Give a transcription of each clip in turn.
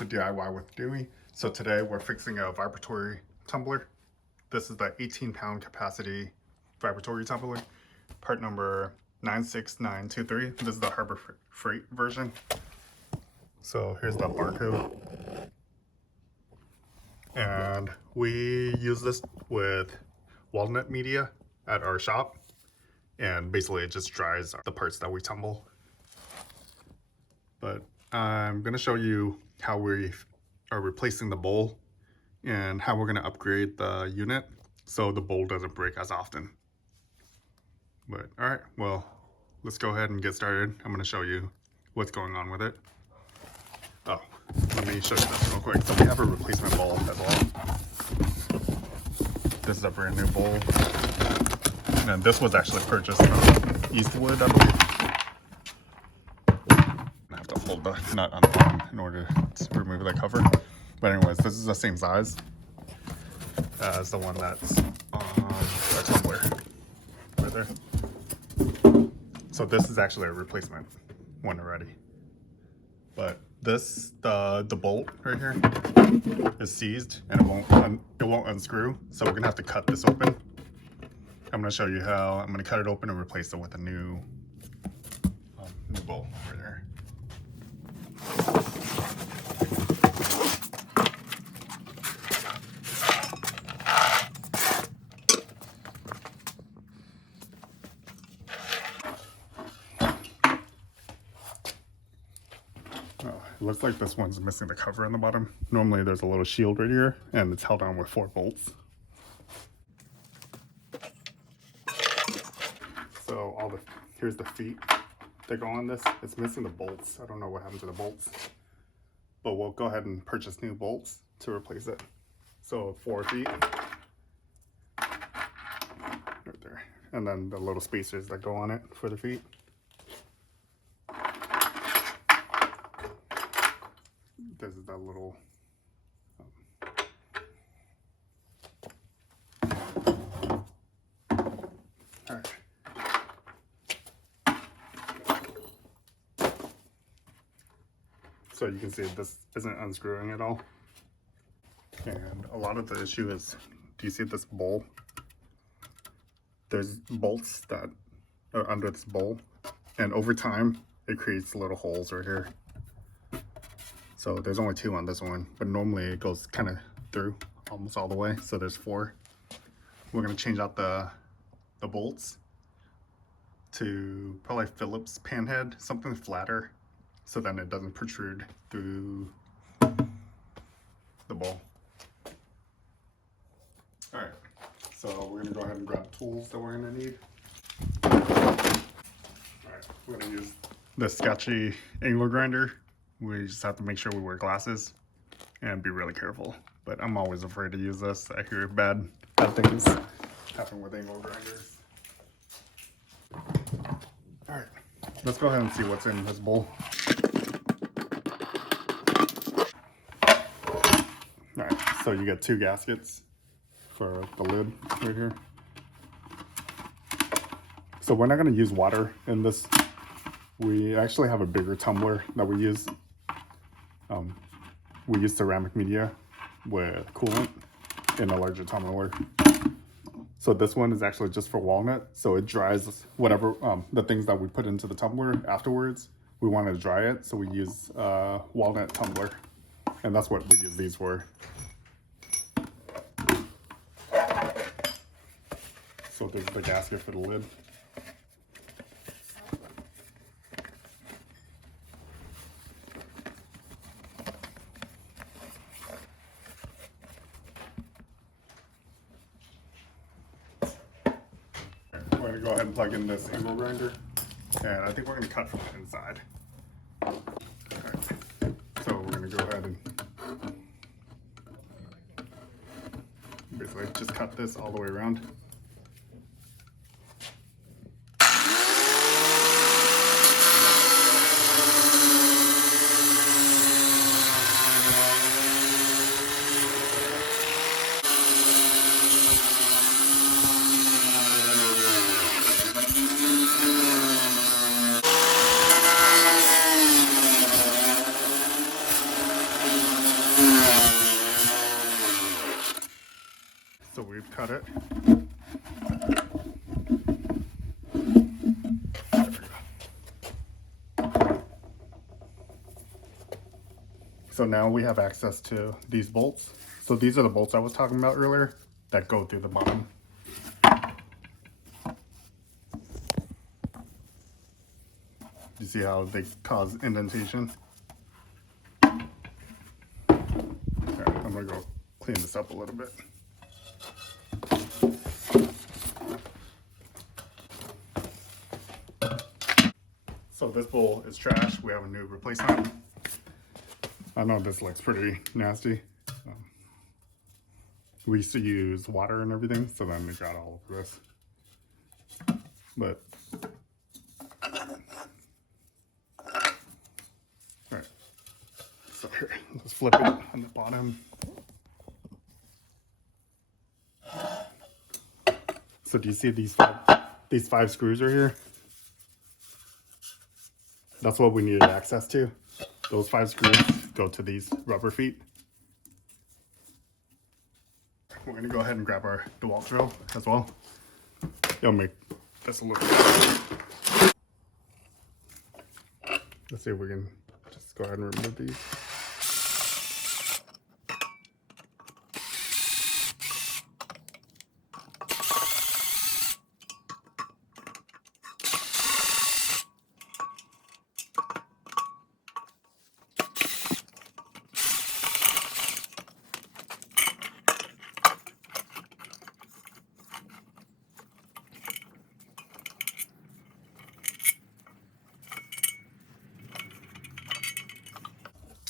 to DIY with Dewey. So today we're fixing a vibratory tumbler. This is the 18-pound capacity vibratory tumbler, part number 96923. This is the Harbor Freight version. So here's the barcode. And we use this with walnut media at our shop. And basically it just dries the parts that we tumble. But I'm going to show you how we are replacing the bowl and how we're going to upgrade the unit so the bowl doesn't break as often. But all right, well, let's go ahead and get started. I'm going to show you what's going on with it. Oh, let me show you this real quick. So we have a replacement bowl as well. This is a brand new bowl. And this was actually purchased from Eastwood, I believe. I have to hold the nut on the bottom in order to remove the cover. But anyways, this is the same size as the one that's on the tumbler right there. So this is actually a replacement one already. But this, the bolt right here is seized and it won't unscrew. So we're gonna have to cut this open. I'm gonna show you how. I'm gonna cut it open and replace it with a new bolt right there. It looks like this one's missing the cover on the bottom. Normally there's a little shield right here and it's held on with 4 bolts. So here's the feet that go on this. It's missing the bolts. I don't know what happened to the bolts, but we'll go ahead and purchase new bolts to replace it. So 4 feet right there. And then the little spacers that go on it for the feet. This is that little all right. So you can see this isn't unscrewing at all. And a lot of the issue is, do you see this bowl? There's bolts that are under this bowl, and over time it creates little holes right here. So there's only 2 on this one, but normally it goes kind of through almost all the way. So there's 4. We're gonna change out the bolts to probably Phillips panhead, something flatter, so then it doesn't protrude through the bowl. All right, so we're gonna go ahead and grab the tools that we're gonna need. All right, we're gonna use the sketchy angle grinder. We just have to make sure we wear glasses and be really careful. But I'm always afraid to use this. I hear bad things happen with angle grinders. All right, let's go ahead and see what's in this bowl. All right, so you get 2 gaskets for the lid right here. So we're not gonna use water in this. We actually have a bigger tumbler that we use. We use ceramic media with coolant in a larger tumbler. So this one is actually just for walnut. So it dries whatever, the things that we put into the tumbler afterwards. We wanted to dry it, so we use walnut tumbler. And that's what we use these for. So there's the gasket for the lid. We're gonna go ahead and plug in this angle grinder, and I think we're gonna cut from the inside. All right. So we're gonna go ahead and basically just cut this all the way around. cut it. So now we have access to these bolts. So these are the bolts I was talking about earlier that go through the bottom. You see how they cause indentation? Alright, I'm gonna go clean this up a little bit. So this bowl is trash. We have a new replacement. I know this looks pretty nasty. We used to use water and everything, so then it got all of this. But alright. So here, let's flip it on the bottom. So do you see these five screws right here? That's what we needed access to. Those 5 screws go to these rubber feet. We're gonna go ahead and grab our DeWalt drill as well. It'll make this a little bit. Let's see if we can just go ahead and remove these.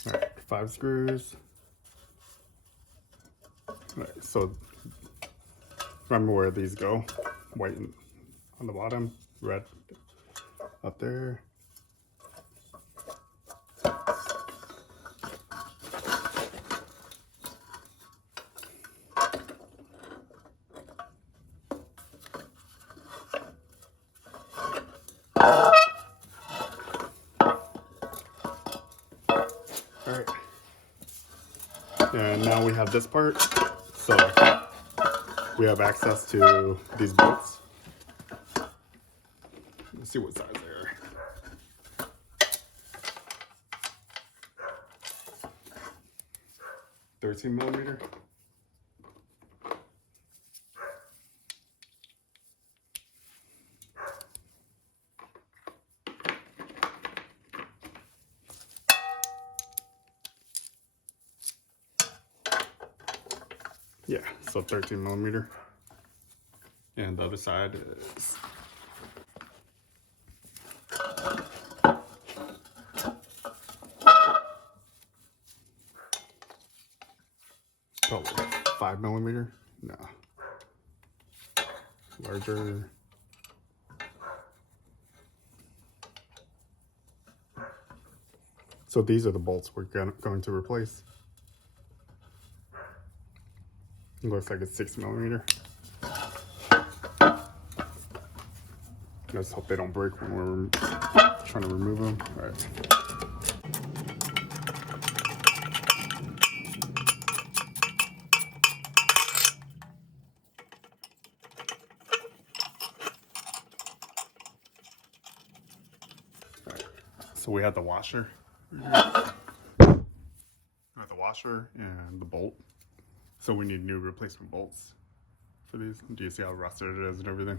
All right, 5 screws. All right, so remember where these go. White on the bottom, red up there. Alright, and now we have this part, so we have access to these bolts. Let's see what size they are. $13mm. Yeah, so 13mm. And the other side is probably 5mm. No. Larger. So these are the bolts we're going to replace. It looks like it's 6mm. Let's hope they don't break when we're trying to remove them. All right. All right. So we have the washer. We have the washer and the bolt. So we need new replacement bolts for these. Do you see how rusted it is and everything?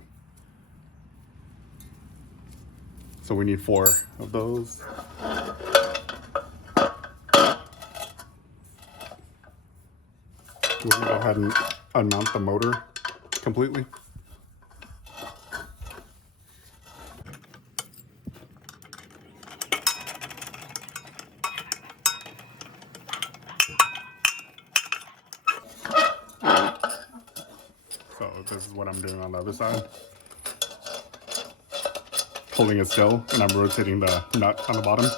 So we need 4 of those. We're gonna go ahead and unmount the motor completely. So this is what I'm doing on the other side. Holding it still, and I'm rotating the nut on the bottom.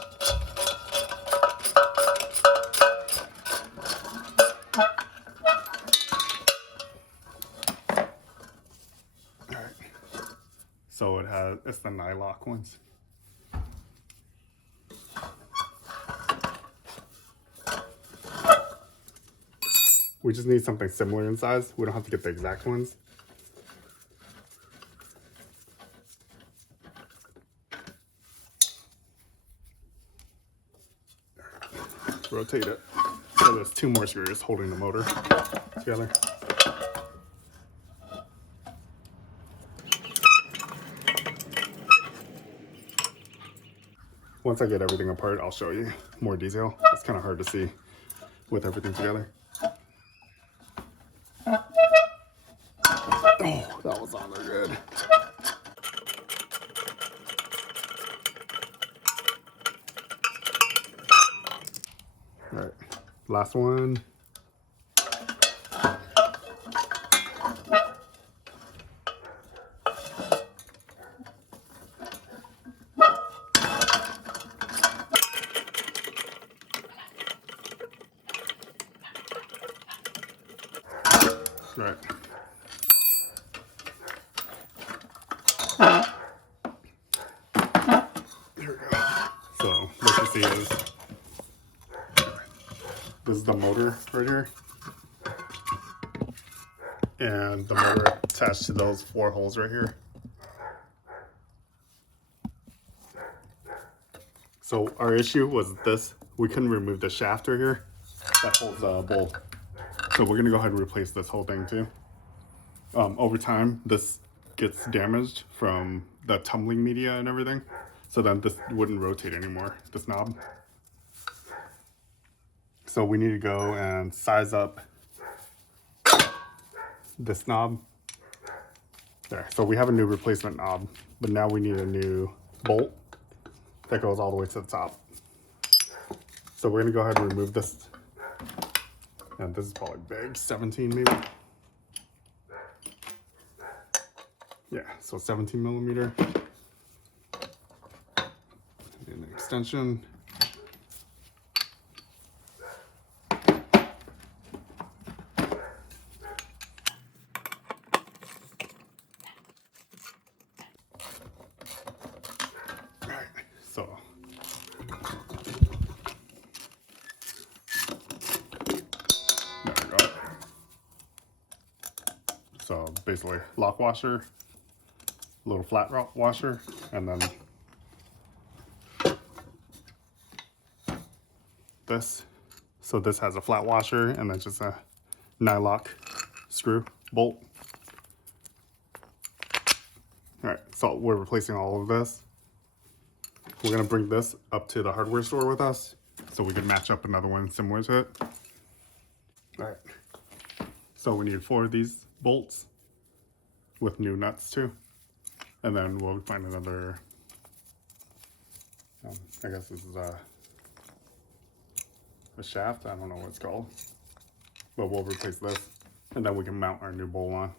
Alright. So it's the nylock ones. We just need something similar in size. We don't have to get the exact ones. Rotate it. So there's 2 more screws holding the motor together. Once I get everything apart, I'll show you more detail. It's kind of hard to see with everything together. Oh, that was on there good. All right, last one. Right. There we go. So what you see is this is the motor right here. And the motor attached to those 4 holes right here. So our issue was this. We couldn't remove the shaft right here that holds the bolt. So we're gonna go ahead and replace this whole thing too. Over time, this gets damaged from the tumbling media and everything. So then this wouldn't rotate anymore, this knob. So we need to go and size up this knob. There, so we have a new replacement knob, but now we need a new bolt that goes all the way to the top. So we're gonna go ahead and remove this. And this is probably big, 17 maybe. Yeah, so 17 millimeter. And an extension. Alright, so there we go. So basically lock washer, little flat washer, and then this. So this has a flat washer and then just a nylock screw bolt. All right, so we're replacing all of this. We're gonna bring this up to the hardware store with us so we can match up another one similar to it. All right, so we need 4 of these bolts with new nuts too. And then we'll find another, I guess this is a shaft. I don't know what it's called, but we'll replace this and then we can mount our new bowl on.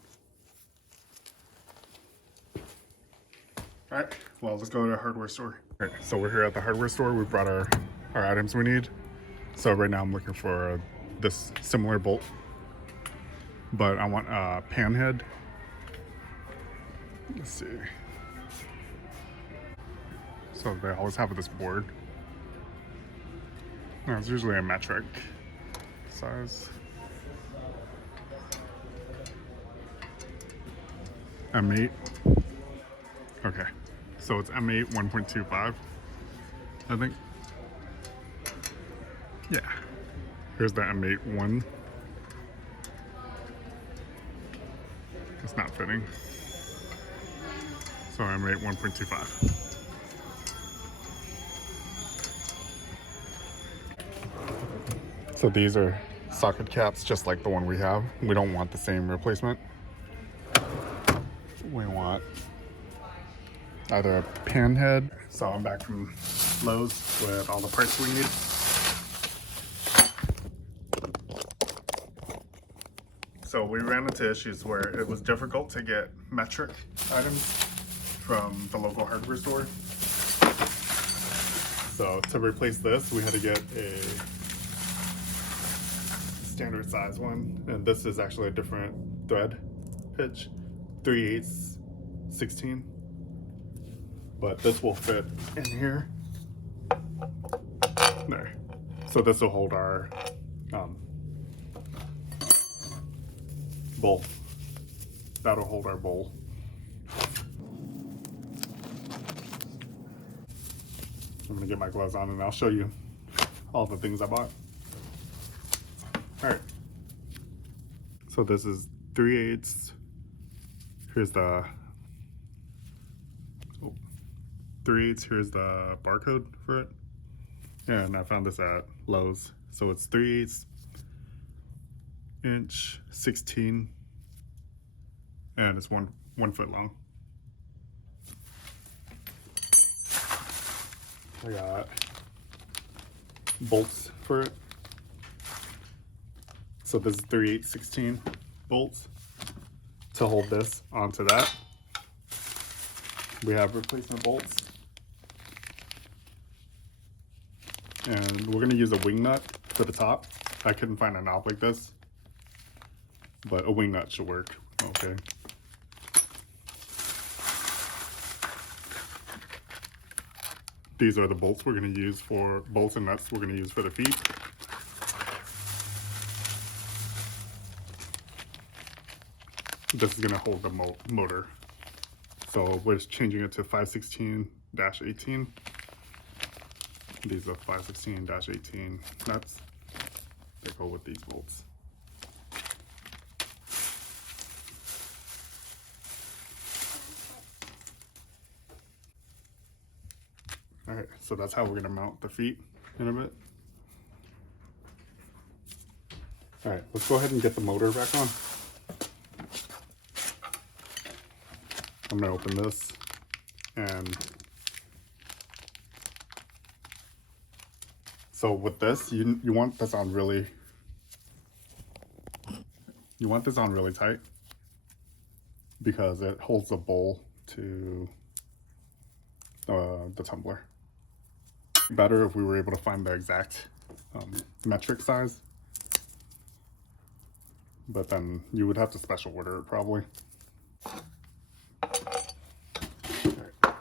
All right, well, let's go to the hardware store. All right, so we're here at the hardware store. We brought our items we need. So right now I'm looking for this similar bolt, but I want a pan head. Let's see. So they always have this board. No, it's usually a metric size. M8. Okay, so it's M8 1.25, I think. Yeah. Here's the M8 1. It's not fitting. So M8 1.25. So these are socket caps just like the one we have. We don't want the same replacement. We want either a pan head. So I'm back from Lowe's with all the parts we need. So we ran into issues where it was difficult to get metric items from the local hardware store. So to replace this, we had to get a standard size one, and this is actually a different thread pitch, 3/8 16, but this will fit in here. There. So this will hold our bowl. That'll hold our bowl. I'm gonna get my gloves on and I'll show you all the things I bought. All right. So this is 3/8. Here's the 3/8. Here's the barcode for it. And I found this at Lowe's. So it's 3/8 inch, 16, and it's one foot long. I got bolts for it. So this is 3/8 16 bolts to hold this onto that. We have replacement bolts. And we're gonna use a wing nut for the top. I couldn't find a knob like this, but a wing nut should work okay. These are the bolts we're gonna use for, bolts and nuts we're gonna use for the feet. This is gonna hold the motor. So we're just changing it to 516-18. These are 516-18 nuts that go with these bolts. All right, so that's how we're gonna mount the feet in a bit. All right, let's go ahead and get the motor back on. I'm gonna open this, and so with this, you want this on really, tight because it holds the bowl to the tumbler. Better if we were able to find the exact metric size, but then you would have to special order it probably. Right.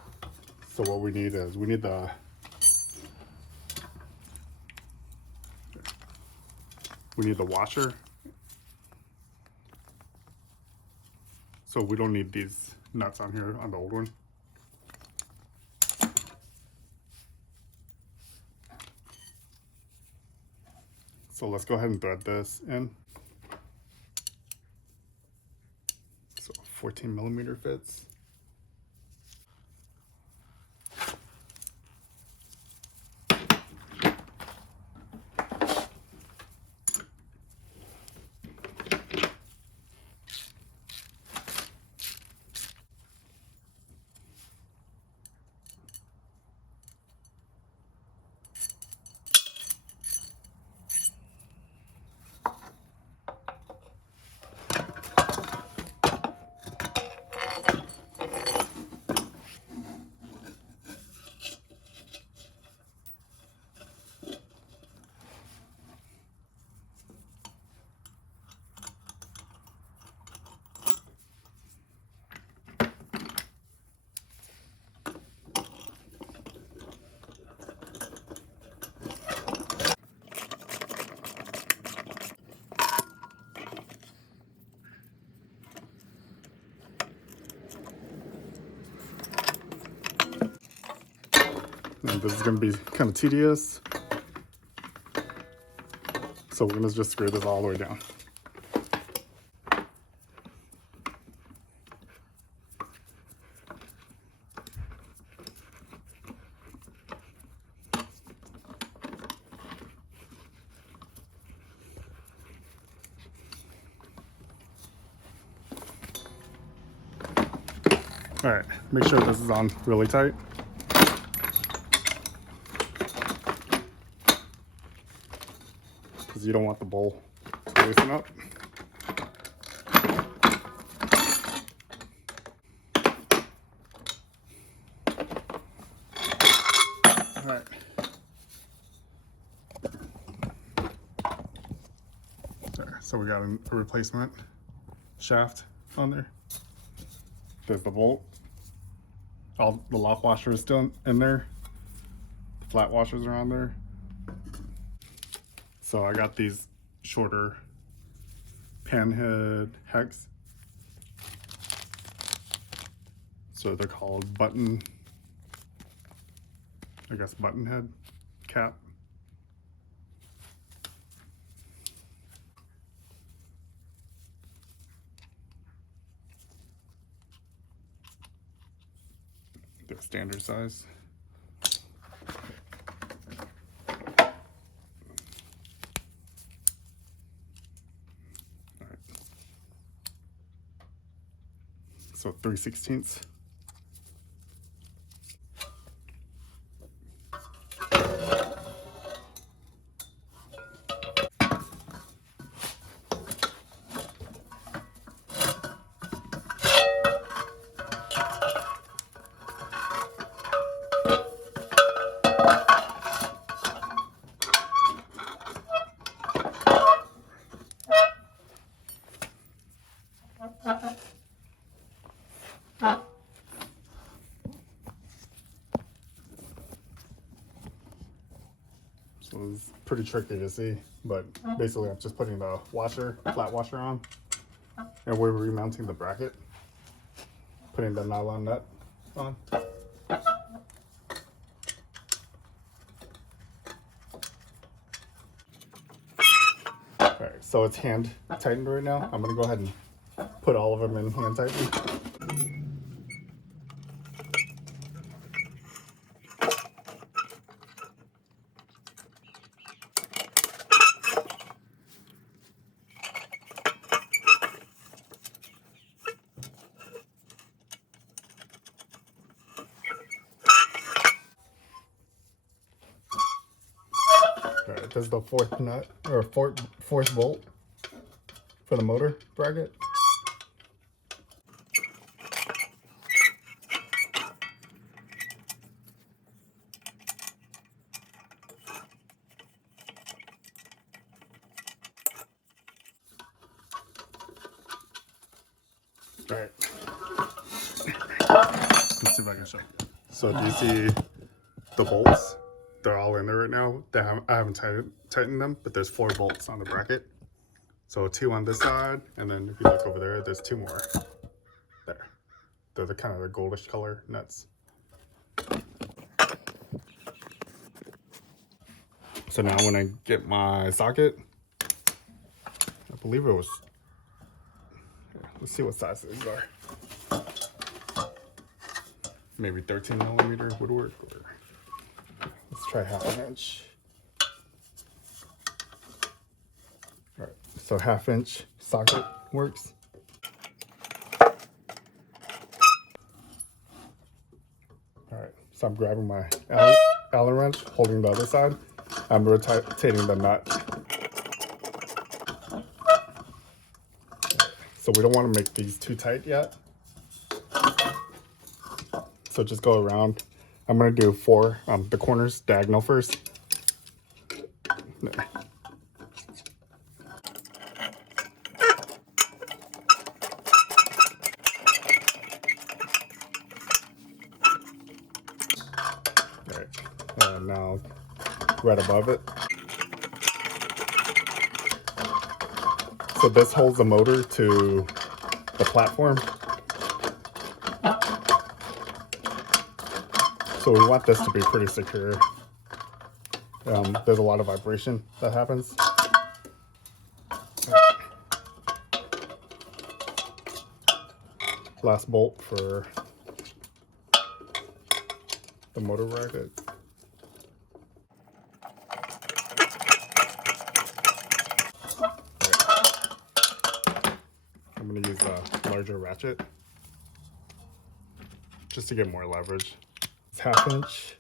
So what we need is, we need the washer. So we don't need these nuts on here on the old one. So let's go ahead and thread this in. So 14mm fits. And this is going to be kind of tedious, so we're going to just screw this all the way down. All right, make sure this is on really tight. Because you don't want the bowl to loosen up. All right. There, so we got a replacement shaft on there. There's the bolt. All the lock washer is still in there. The flat washers are on there. So I got these shorter panhead hex. So they're called button, I guess button head cap. They're standard size. So 3/16. So it's pretty tricky to see, but basically I'm just putting the washer, flat washer on, and we're remounting the bracket, putting the nylon nut on. Alright, so it's hand tightened right now. I'm gonna go ahead and put all of them in hand tightened. Alright, this is the fourth nut, or fourth bolt for the motor bracket. Alright. Let's see if I can show. So do you see the bolts? They're all in there right now. I haven't tightened them, but there's 4 bolts on the bracket. So 2 on this side, and then if you look over there, there's 2 more. There. They're the kind of the goldish color nuts. So now when I get my socket, I believe it was, let's see what size these are. Maybe 13mm would work, or let's try 1/2 inch. All right, so 1/2 inch socket works. All right, so I'm grabbing my Allen wrench, holding the other side. I'm rotating the nut. So we don't want to make these too tight yet. So just go around. I'm going to do 4, the corners diagonal first. There. All right, and now right above it. So this holds the motor to the platform. So we want this to be pretty secure. There's a lot of vibration that happens. Last bolt for the motor bracket. I'm going to use a larger ratchet just to get more leverage. It's 1/2 inch.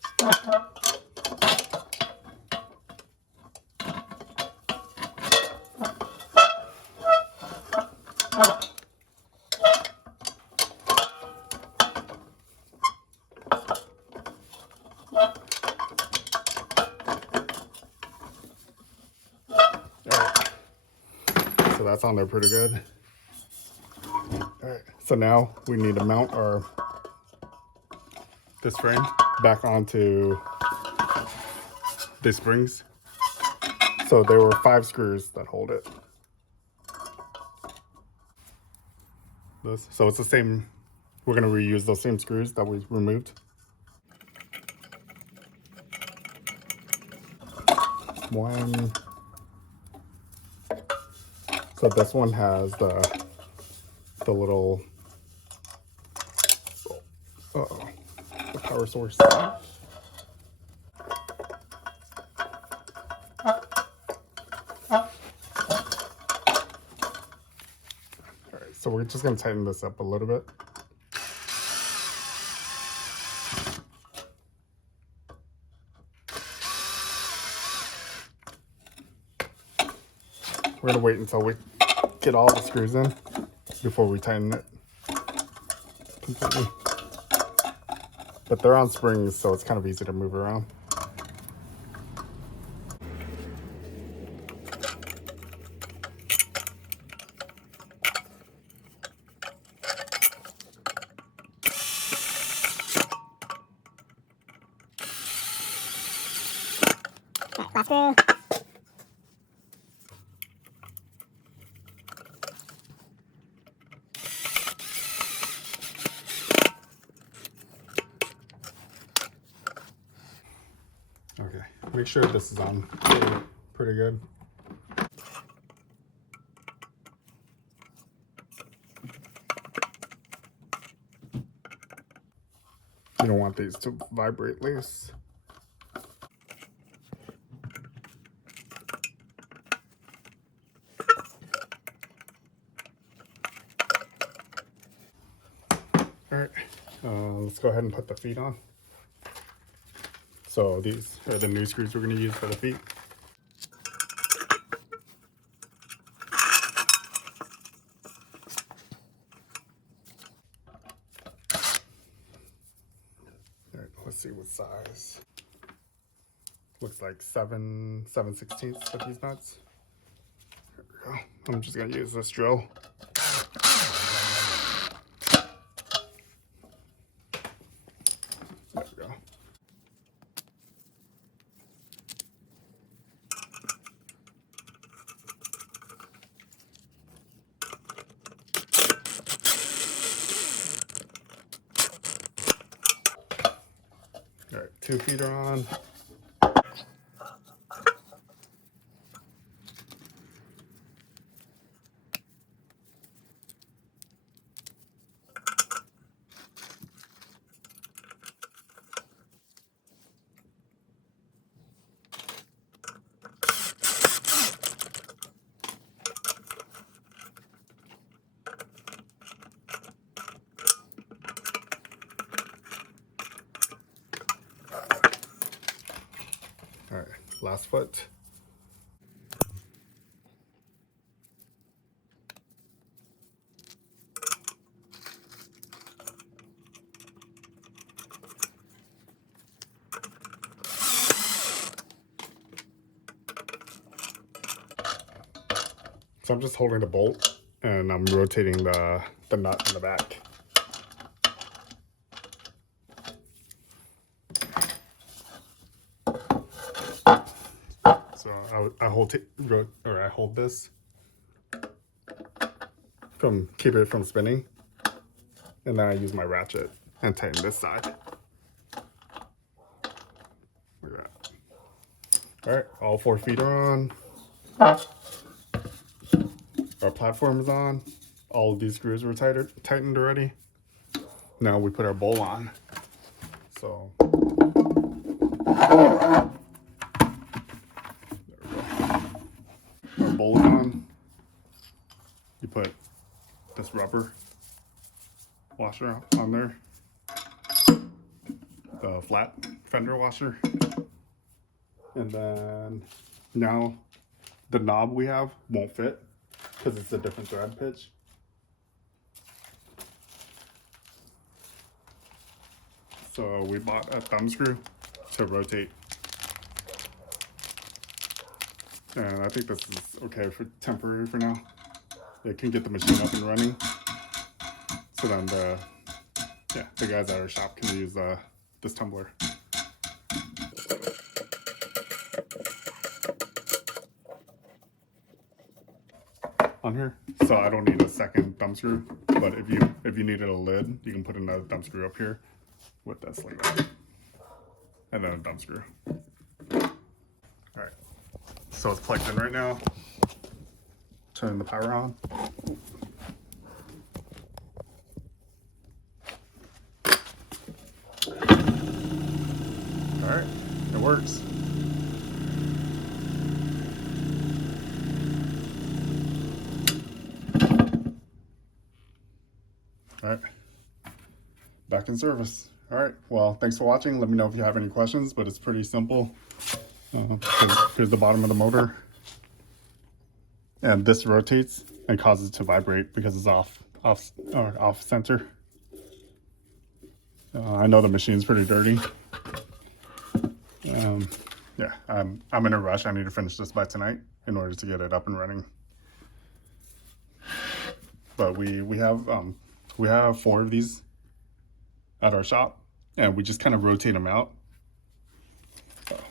So that's on there pretty good. All right, so now we need to mount this frame back onto these springs. So there were 5 screws that hold it. this. So it's the same, we're gonna reuse those same screws that we removed. One. So this one has the little, the power source. Alright, so we're just gonna tighten this up a little bit. We're gonna wait until we get all the screws in before we tighten it completely. But they're on springs, so it's kind of easy to move around. Last screw. Okay, make sure this is on pretty good. You don't want these to vibrate loose. All right, let's go ahead and put the feet on. So these are the new screws we're going to use for the feet. All right, let's see what size. Looks like 7/16 of these nuts. There we go. I'm just going to use this drill. There we go. All right, 2 feet are on. All right, last foot. So I'm just holding the bolt and I'm rotating the nut in the back. So I hold this from keep it from spinning, and then I use my ratchet and tighten this side. Look at that. All right, all 4 feet are on. Our platform is on. All of these screws were tightened already. Now we put our bowl on. So there we go. Our bowl is on. You put this rubber washer on there, the flat fender washer, and then now the knob we have won't fit because it's a different thread pitch. So we bought a thumb screw to rotate, and I think this is okay for temporary for now. It can get the machine up and running, so then the guys at our shop can use this tumbler. On here, so I don't need a second thumb screw. But if you needed a lid, you can put another thumb screw up here with this like that, and then a thumb screw. All right, so it's plugged in right now. Turn the power on. All right, it works. All right, back in service. All right, well, thanks for watching. Let me know if you have any questions, but it's pretty simple. Here's the bottom of the motor. And this rotates and causes it to vibrate because it's off center. I know the machine's pretty dirty. Yeah, I'm in a rush. I need to finish this by tonight in order to get it up and running. But we have 4 of these at our shop, and we just kind of rotate them out.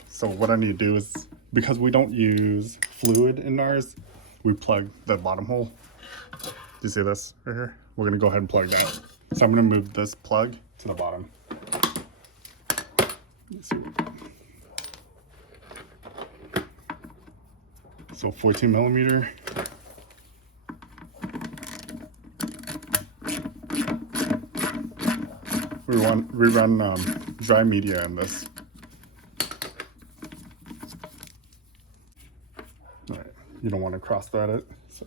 So what I need to do is, because we don't use fluid in ours, we plug the bottom hole. Do you see this right here? We're gonna go ahead and plug that. So I'm gonna move this plug to the bottom. Let's see. So 14 millimeter. We run dry media in this. All right, you don't want to cross thread it, so.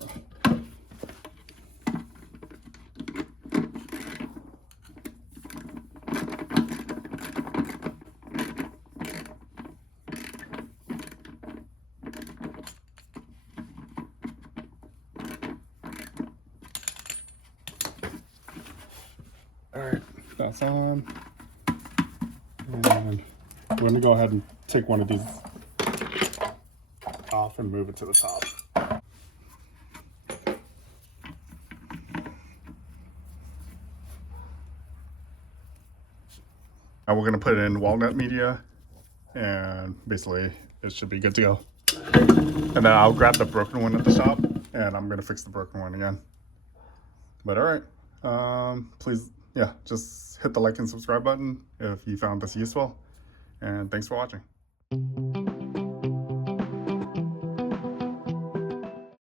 All right, that's on. And we're gonna go ahead and take one of these off and move it to the top. Now we're gonna put in walnut media, and basically it should be good to go. And then I'll grab the broken one at the shop, and I'm gonna fix the broken one again. But all right, please, yeah, just hit the like and subscribe button if you found this useful, and thanks for watching.